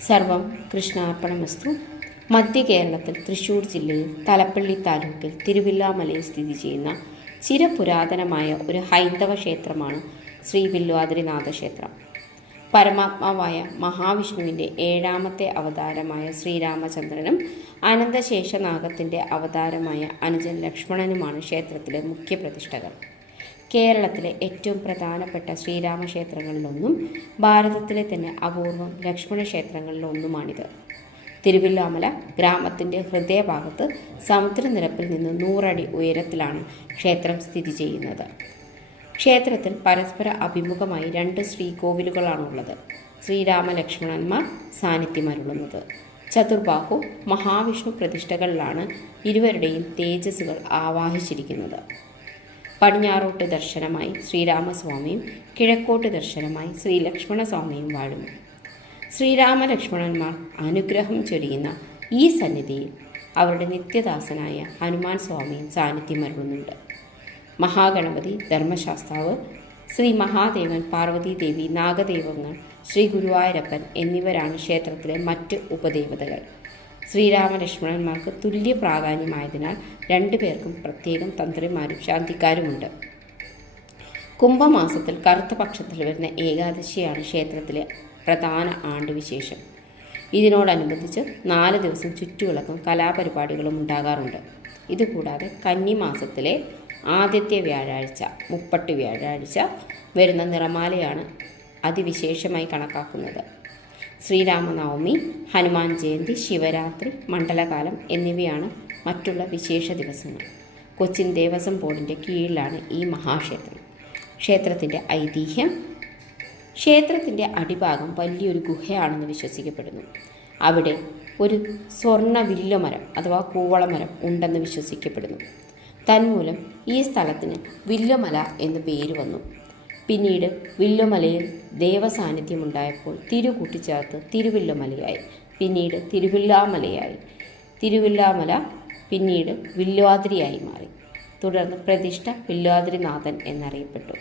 സർവം കൃഷ്ണാർപ്പണമസ്തു. മധ്യ കേരളത്തിൽ തൃശ്ശൂർ ജില്ലയിൽ തലപ്പള്ളി താലൂക്കിൽ തിരുവില്ലാമലയിൽ സ്ഥിതി ചെയ്യുന്ന ചിരപുരാതനമായ ഒരു ഹൈന്ദവ ക്ഷേത്രമാണ് ശ്രീ വില്വാദ്രിനാഥ ക്ഷേത്രം. പരമാത്മാവായ മഹാവിഷ്ണുവിൻ്റെ 7ാമത്തെ അവതാരമായ ശ്രീരാമചന്ദ്രനും അനന്തശേഷനാഗത്തിൻ്റെ അവതാരമായ അനുജൻ ലക്ഷ്മണനുമാണ് ക്ഷേത്രത്തിലെ മുഖ്യ പ്രതിഷ്ഠകൾ. കേരളത്തിലെ ഏറ്റവും പ്രധാനപ്പെട്ട ശ്രീരാമക്ഷേത്രങ്ങളിലൊന്നും ഭാരതത്തിലെ തന്നെ അപൂർവം ലക്ഷ്മണ ക്ഷേത്രങ്ങളിലൊന്നുമാണിത്. തിരുവില്ലാമല ഗ്രാമത്തിൻ്റെ ഹൃദയഭാഗത്ത് സമുദ്രനിരപ്പിൽ നിന്ന് 100 അടി ഉയരത്തിലാണ് ക്ഷേത്രം സ്ഥിതി ചെയ്യുന്നത്. ക്ഷേത്രത്തിൽ പരസ്പര അഭിമുഖമായി 2 ശ്രീകോവിലുകളാണുള്ളത്. ശ്രീരാമലക്ഷ്മണന്മാർ സാന്നിധ്യമരുളുന്നത്. ചതുർബാഹു മഹാവിഷ്ണു പ്രതിഷ്ഠകളിലാണ് ഇരുവരുടെയും തേജസ്സുകൾ ആവാഹിച്ചിരിക്കുന്നത്. പടിഞ്ഞാറോട്ട് ദർശനമായി ശ്രീരാമസ്വാമിയും കിഴക്കോട്ട് ദർശനമായി ശ്രീ ലക്ഷ്മണസ്വാമിയും വാഴുന്നു. ശ്രീരാമലക്ഷ്മണന്മാർ അനുഗ്രഹം ചൊരിയുന്ന ഈ സന്നിധിയിൽ അവരുടെ നിത്യദാസനായ ഹനുമാൻ സ്വാമിയും സാന്നിധ്യമരുളുന്നുണ്ട്. മഹാഗണപതി, ധർമ്മശാസ്താവ്, ശ്രീ മഹാദേവൻ, പാർവതീദേവി, നാഗദൈവങ്ങൾ, ശ്രീ ഗുരുവായൂരപ്പൻ എന്നിവരാണ് ക്ഷേത്രത്തിലെ മറ്റ് ഉപദേവതകൾ. ശ്രീരാമലക്ഷ്മണന്മാർക്ക് തുല്യ പ്രാധാന്യമായതിനാൽ 2 പേർക്കും പ്രത്യേകം തന്ത്രിമാരും ശാന്തിക്കാരുമുണ്ട്. കുംഭമാസത്തിൽ കറുത്ത പക്ഷത്തിൽ വരുന്ന ഏകാദശിയാണ് ക്ഷേത്രത്തിലെ പ്രധാന ആണ്ടുവിശേഷം. ഇതിനോടനുബന്ധിച്ച് 4 ദിവസം ചുറ്റുവിളക്കും കലാപരിപാടികളും ഉണ്ടാകാറുണ്ട്. ഇതുകൂടാതെ കന്നിമാസത്തിലെ ആദ്യത്തെ വ്യാഴാഴ്ച, മുപ്പട്ട് വ്യാഴാഴ്ച വരുന്ന നിറമാലയാണ് അതിവിശേഷമായി കണക്കാക്കുന്നത്. ശ്രീരാമനവമി, ഹനുമാൻ ജയന്തി, ശിവരാത്രി, മണ്ഡലകാലം എന്നിവയാണ് മറ്റുള്ള വിശേഷ ദിവസങ്ങൾ. കൊച്ചിൻ ദേവസ്വം ബോർഡിൻ്റെ കീഴിലാണ് ഈ മഹാക്ഷേത്രം. ക്ഷേത്രത്തിൻ്റെ ഐതിഹ്യം: ക്ഷേത്രത്തിൻ്റെ അടിഭാഗം വലിയൊരു ഗുഹയാണെന്ന് വിശ്വസിക്കപ്പെടുന്നു. അവിടെ ഒരു സ്വർണ്ണ വില്ലുമരം അഥവാ കൂവളമരം ഉണ്ടെന്ന് വിശ്വസിക്കപ്പെടുന്നു. തന്മൂലം ഈ സ്ഥലത്തിന് വില്ലുമല എന്ന് പേര് വന്നു. പിന്നീട് വില്ലുമലയിൽ ദേവസാന്നിധ്യമുണ്ടായപ്പോൾ തിരുകൂട്ടിച്ചേർത്ത് തിരുവില്ലുമലയായി, പിന്നീട് തിരുവില്ലാമലയായി. തിരുവില്ലാമല പിന്നീട് വില്വാദ്രിയായി മാറി. തുടർന്ന് പ്രതിഷ്ഠ വില്വാദ്രിനാഥൻ എന്നറിയപ്പെട്ടു.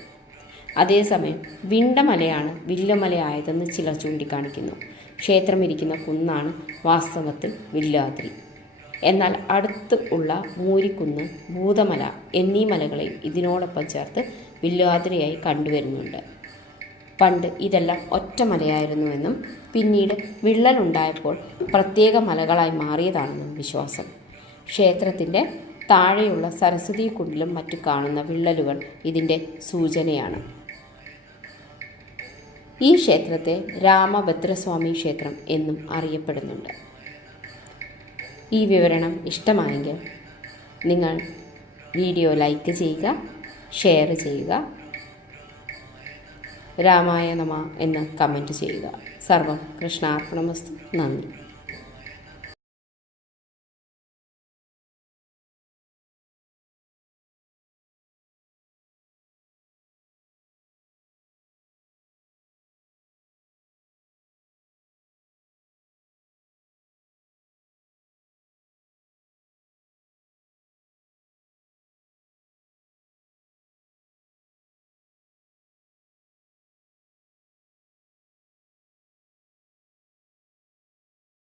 അതേസമയം വിണ്ടമലയാണ് വില്ലുമലയായതെന്ന് ചിലർ ചൂണ്ടിക്കാണിക്കുന്നു. ക്ഷേത്രമിരിക്കുന്ന കുന്നാണ് വാസ്തവത്തിൽ വില്വാദ്രി. എന്നാൽ അടുത്ത് ഉള്ള മൂരിക്കുന്ന്, ഭൂതമല എന്നീ മലകളെയും ഇതിനോടൊപ്പം ചേർത്ത് വില്വാദ്രിയായി കണ്ടുവരുന്നുണ്ട്. പണ്ട് ഇതെല്ലാം ഒറ്റ മലയായിരുന്നുവെന്നും പിന്നീട് വിള്ളലുണ്ടായപ്പോൾ പ്രത്യേക മലകളായി മാറിയതാണെന്നും വിശ്വാസം. ക്ഷേത്രത്തിൻ്റെ താഴെയുള്ള സരസ്വതി കുണ്ടിലും മറ്റു കാണുന്ന വിള്ളലുകൾ ഇതിൻ്റെ സൂചനയാണ്. ഈ ക്ഷേത്രത്തെ രാമഭദ്രസ്വാമി ക്ഷേത്രം എന്നും അറിയപ്പെടുന്നുണ്ട്. ഈ വിവരണം ഇഷ്ടമായെങ്കിൽ നിങ്ങൾ വീഡിയോ ലൈക്ക് ചെയ്യുക, ഷെയർ ചെയ്യുക, രാമായ നമഃ എന്ന് കമൻറ്റ് ചെയ്യുക. സർവം കൃഷ്ണാർപ്പണമസ്തു. നന്ദി.